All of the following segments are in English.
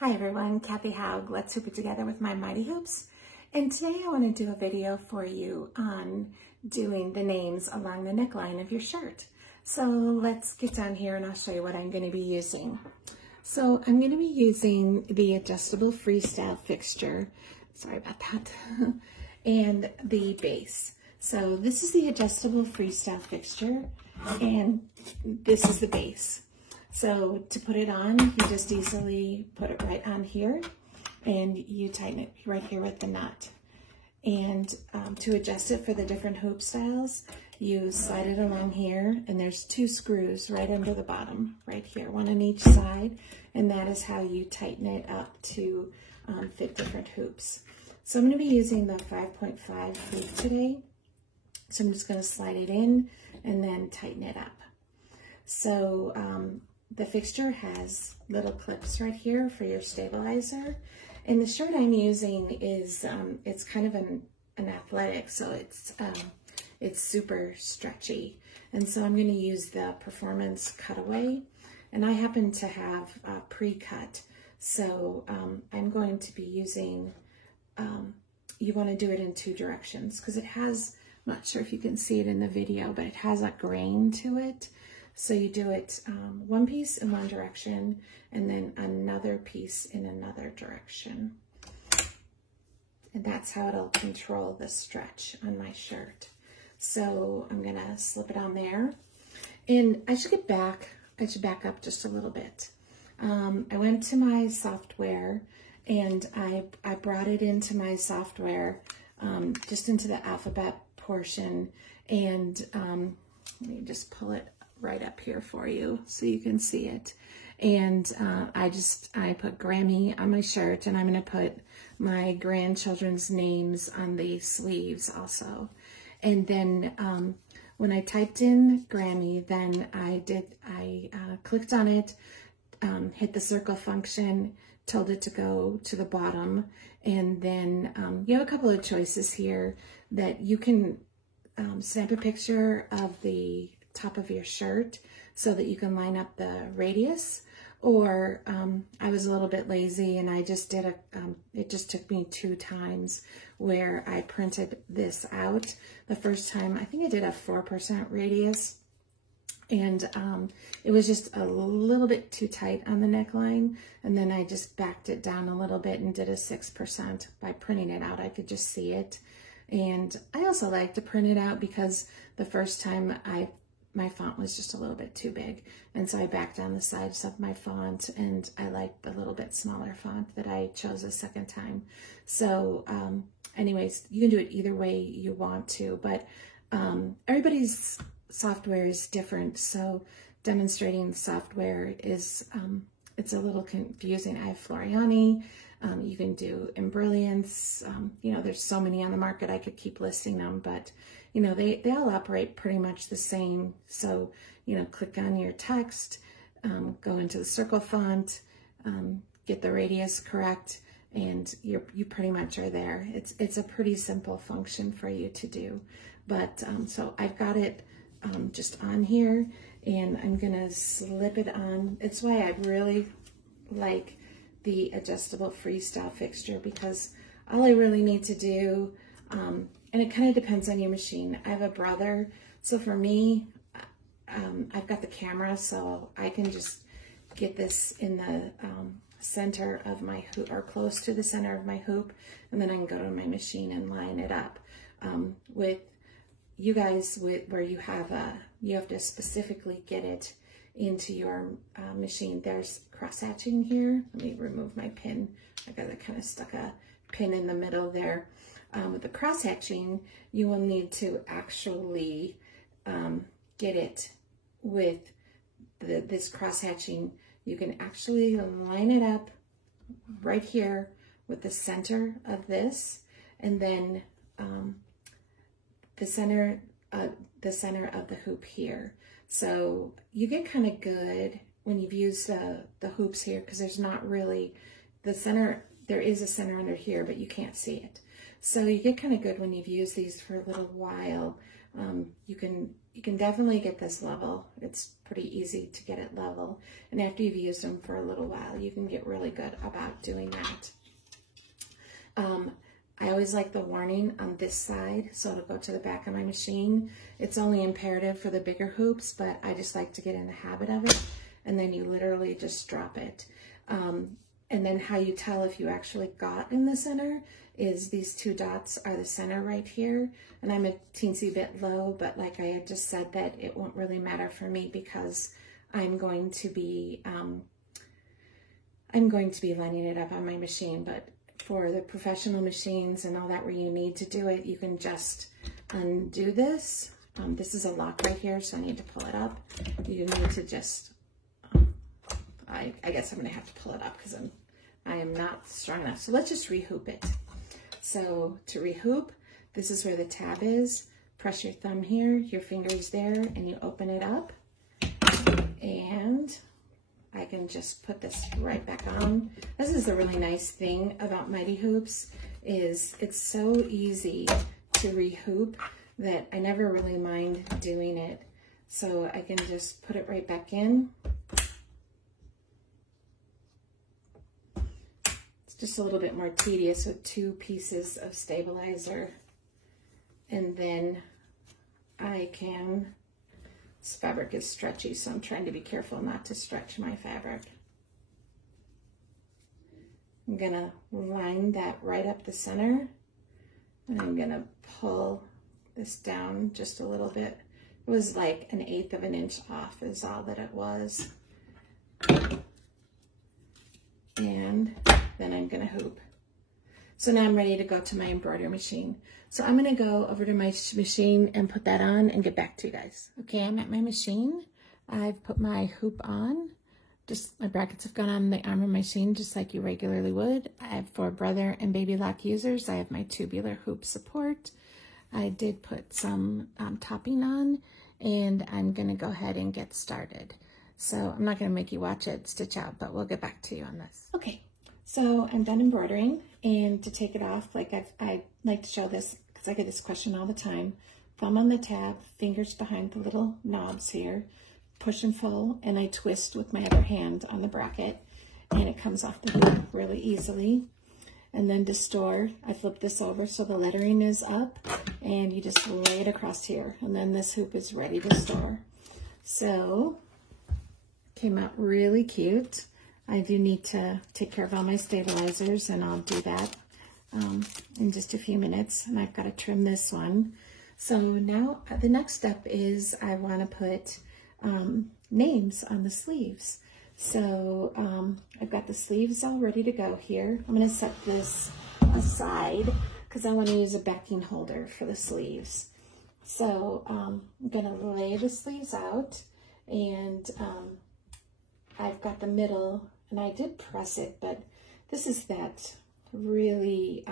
Hi everyone, Cathy Haug, let's hoop it together with my Mighty Hoops. And today I want to do a video for you on doing the names along the neckline of your shirt. So let's get down here and I'll show you what I'm going to be using. So I'm going to be using the adjustable freestyle fixture, sorry about that, and the base. So this is the adjustable freestyle fixture and this is the base. So to put it on, you just easily put it right on here and you tighten it right here with the nut. And to adjust it for the different hoop styles, you slide it along here and there's two screws right under the bottom, right here, one on each side. And that is how you tighten it up to fit different hoops. So I'm going to be using the 5.5 hoop today. So I'm just going to slide it in and then tighten it up. So the fixture has little clips right here for your stabilizer. And the shirt I'm using is, it's kind of an athletic, so it's super stretchy. And so I'm going to use the Performance Cutaway. And I happen to have pre-cut. So I'm going to be using, you want to do it in two directions because it has, I'm not sure if you can see it in the video, but it has a grain to it. So you do it one piece in one direction and then another piece in another direction. And that's how it'll control the stretch on my shirt. So I'm gonna slip it on there. And I should back up just a little bit. I went to my software and I brought it into my software, just into the alphabet portion. And let me just pull it right up here for you so you can see it. And I put Grammy on my shirt and I'm going to put my grandchildren's names on the sleeves also. And then when I typed in Grammy, then I clicked on it, hit the circle function, told it to go to the bottom. And then you have a couple of choices here that you can snap a picture of the top of your shirt so that you can line up the radius, or I was a little bit lazy and I just did it just took me 2 times where I printed this out. The first time I think I did a 4% radius and it was just a little bit too tight on the neckline, and then I just backed it down a little bit and did a 6% by printing it out. I could just see it. And I also like to print it out because the first time my font was just a little bit too big. And so I backed down the sides of my font and I liked the little bit smaller font that I chose a second time. So anyways, you can do it either way you want to, but everybody's software is different. So demonstrating software is, it's a little confusing. I have Floriani, you can do Embrilliance, you know, there's so many on the market, I could keep listing them, but you know, they all operate pretty much the same. So, you know, click on your text, go into the circle font, get the radius correct, and you pretty much are there. It's a pretty simple function for you to do. But so I've got it just on here, and I'm gonna slip it on. It's why I really like the adjustable freestyle fixture, because all I really need to do, and it kind of depends on your machine. I have a brother, so for me, I've got the camera, so I can just get this in the center of my hoop, or close to the center of my hoop, and then I can go to my machine and line it up. With you guys, where you have to specifically get it into your machine. There's cross-hatching here. Let me remove my pin. I kind of stuck a pin in the middle there. With the cross-hatching, you will need to actually get it with this cross-hatching. You can actually line it up right here with the center of this, and then the center of the hoop here. So you get kind of good when you've used the hoops here, because there's not really the center. There is a center under here, but you can't see it. So you get kind of good when you've used these for a little while You can definitely get this level. It's pretty easy to get it level. And after you've used them for a little while, you can get really good about doing that. I always like the warning on this side, so it'll go to the back of my machine. It's only imperative for the bigger hoops, but I just like to get in the habit of it. And then you literally just drop it. And then how you tell if you actually got in the center is these two dots are the center right here. And I'm a teensy bit low, but like I had just said, that it won't really matter for me because I'm going to be lining it up on my machine. But for the professional machines and all that where you need to do it, you can just undo this. This is a lock right here, so I need to pull it up. You need to just, I guess I'm gonna have to pull it up because I am not strong enough. So let's just rehoop it. So to rehoop, this is where the tab is. Press your thumb here, your finger's there, and you open it up. And I can just put this right back on. This is the really nice thing about Mighty Hoops, is it's so easy to rehoop that I never really mind doing it. So I can just put it right back in. It's just a little bit more tedious with two pieces of stabilizer. And then I can, this fabric is stretchy, so I'm trying to be careful not to stretch my fabric. I'm gonna line that right up the center, and I'm gonna pull this down just a little bit. It was like 1/8 of an inch off is all that it was. And then I'm gonna hoop. So now I'm ready to go to my embroidery machine. So I'm gonna go over to my machine and put that on and get back to you guys. Okay, I'm at my machine. I've put my hoop on. Just my brackets have gone on the arm of my machine just like you regularly would. I have for brother and baby lock users. I have my tubular hoop support. I did put some topping on, and I'm gonna go ahead and get started. So I'm not gonna make you watch it stitch out, but we'll get back to you on this. Okay, so I'm done embroidering, and to take it off, like I like to show this because I get this question all the time. Thumb on the tab, fingers behind the little knobs here, push and pull, and I twist with my other hand on the bracket, and it comes off the hoop really easily. And then to store, I flip this over so the lettering is up, and you just lay it across here, and then this hoop is ready to store. So, came out really cute. I do need to take care of all my stabilizers, and I'll do that in just a few minutes, and I've got to trim this one. So now the next step is I want to put names on the sleeves. So I've got the sleeves all ready to go here. I'm going to set this aside because I want to use a backing holder for the sleeves. So I'm going to lay the sleeves out, and I've got the middle, and I did press it, but this is that really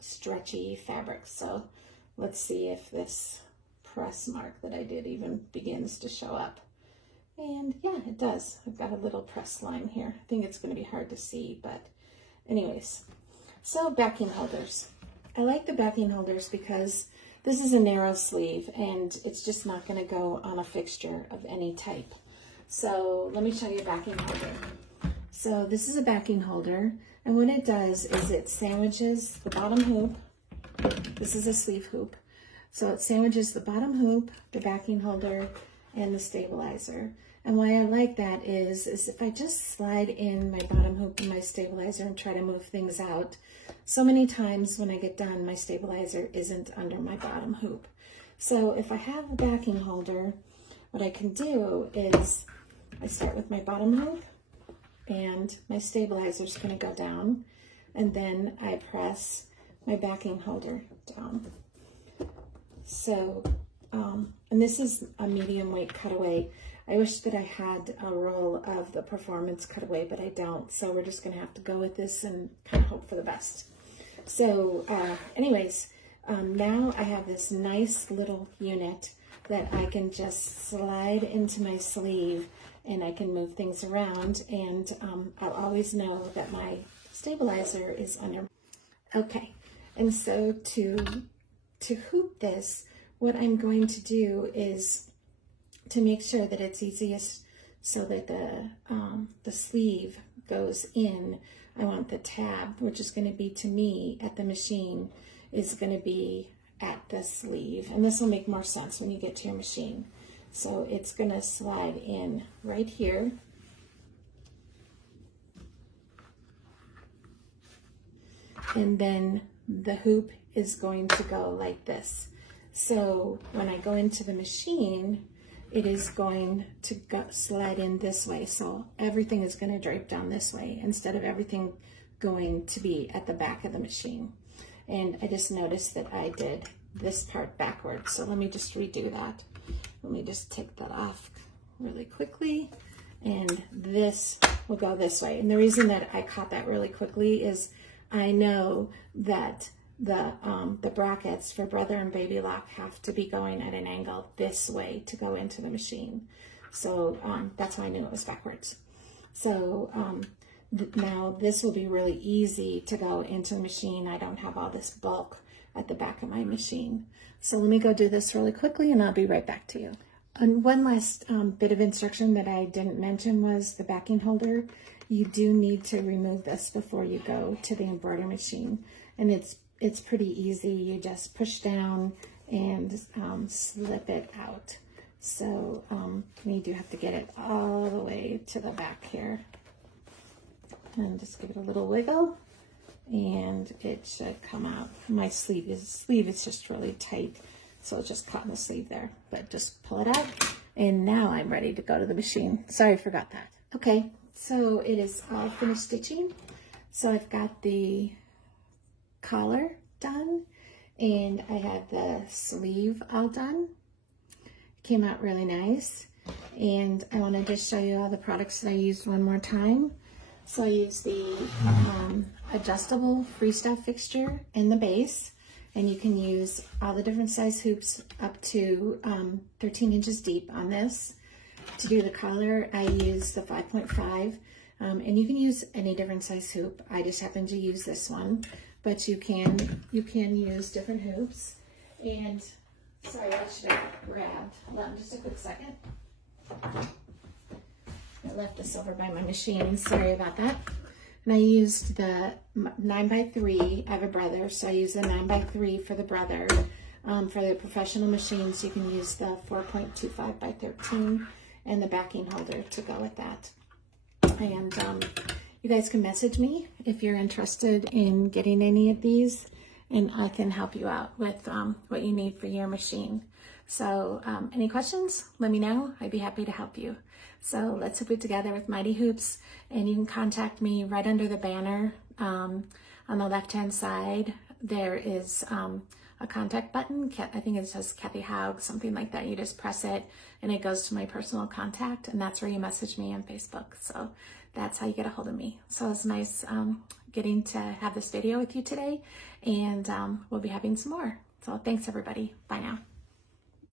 stretchy fabric. So let's see if this press mark that I did even begins to show up. And yeah, it does. I've got a little press line here. I think it's going to be hard to see, but anyways. So backing holders. I like the backing holders because this is a narrow sleeve and it's just not going to go on a fixture of any type. So let me show you a backing holder. So this is a backing holder, and what it does is it sandwiches the bottom hoop. This is a sleeve hoop. So it sandwiches the bottom hoop, the backing holder, and the stabilizer. And why I like that is if I just slide in my bottom hoop and my stabilizer and try to move things out, so many times when I get done, my stabilizer isn't under my bottom hoop. So if I have a backing holder, what I can do is I start with my bottom hoop, and my stabilizer is going to go down, and then I press my backing holder down. So, and this is a medium weight cutaway. I wish that I had a roll of the performance cutaway, but I don't. So we're just going to have to go with this and kind of hope for the best. So anyways, now I have this nice little unit that I can just slide into my sleeve, and I can move things around, and I'll always know that my stabilizer is under. Okay, and so to hoop this, what I'm going to do is to make sure that it's easiest so that the sleeve goes in. I want the tab, which is going to be to me at the machine, is going to be at the sleeve. And this will make more sense when you get to your machine. So it's going to slide in right here. And then the hoop is going to go like this. So when I go into the machine, it is going to slide in this way. So everything is going to drape down this way instead of everything going to be at the back of the machine. And I just noticed that I did this part backwards. So let me just redo that. Let me just take that off really quickly. And this will go this way. And the reason that I caught that really quickly is I know that the brackets for brother and baby lock have to be going at an angle this way to go into the machine. So that's how I knew it was backwards. So now this will be really easy to go into the machine. I don't have all this bulk at the back of my machine. So let me go do this really quickly and I'll be right back to you. And one last bit of instruction that I didn't mention was the backing holder. You do need to remove this before you go to the embroidery machine. And it's pretty easy. You just push down and slip it out. So you do have to get it all the way to the back here. And just give it a little wiggle and it should come out. My sleeve is just really tight, so it's just caught in the sleeve there. But just pull it out and now I'm ready to go to the machine. Sorry, I forgot that. Okay, so it is all finished stitching. So I've got the collar done and I have the sleeve all done. Came out really nice. And I wanted to show you all the products that I used one more time. So I used the adjustable freestyle fixture in the base, and you can use all the different size hoops up to 13 inches deep on this. To do the collar, I used the 5.5, and you can use any different size hoop. I just happen to use this one, but you can use different hoops. And sorry, I should have grabbed. Hold on just a quick second. I left this over by my machine, sorry about that. And I used the 9x3, I have a brother, so I used the 9x3 for the brother. For the professional machines, you can use the 4.25 by 13 and the backing holder to go with that. And you guys can message me if you're interested in getting any of these, and I can help you out with what you need for your machine. So any questions, let me know. I'd be happy to help you. So let's hoop it together with Mighty Hoops, and you can contact me right under the banner. On the left-hand side, there is a contact button. I think it says Cathy Haug, something like that. You just press it and it goes to my personal contact, and that's where you message me on Facebook. So that's how you get a hold of me. So it's nice getting to have this video with you today, and we'll be having some more. So thanks everybody. Bye now.